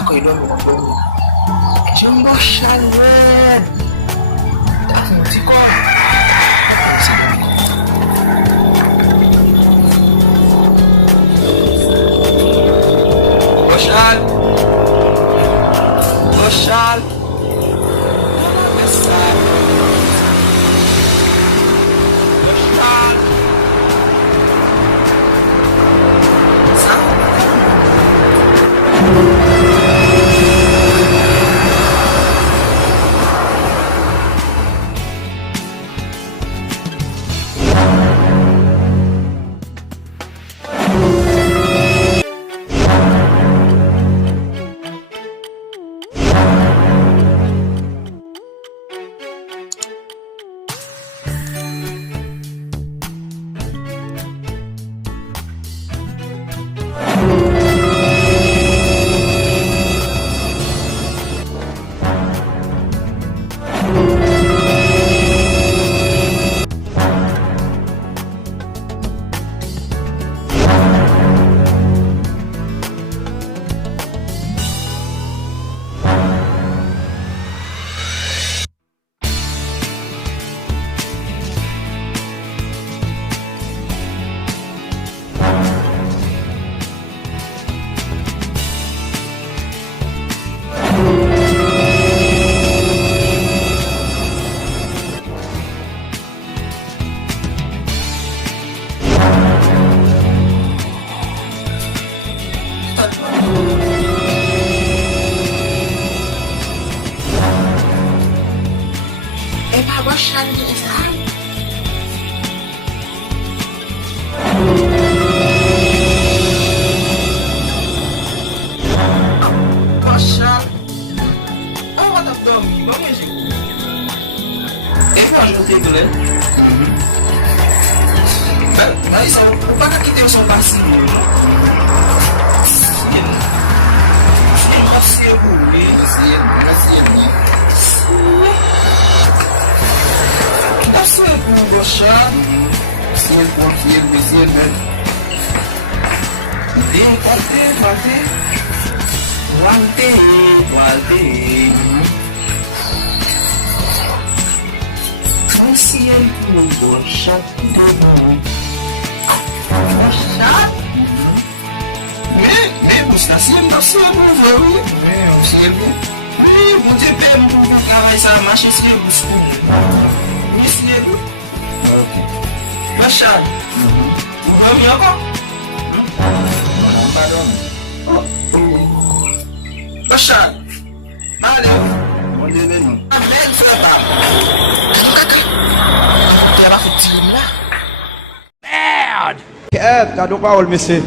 Ako ito mo ako. Jumbo Shalred. Taas mo si ko. Boshal. Boshal. Boshal. Boshal di Israel. Boshal. Oh, what up, dog? Bom aja. Quando dia tu leh? Aí só o paga que tem o seu parceiro. Sim. Sim, você é bonito, sim, tá certo, não gostar. Sim, né? Tem fazer. Guardei. Siempre gostar de novo. Gostar? Me gusta siempre, siempre. Você pega um cara essa marcha esse escuro. Esse nego. Gostar? O nome é qual? Gostar? Valeu. Onde mesmo? Amém, frata. كآب تاع دوبا والمسي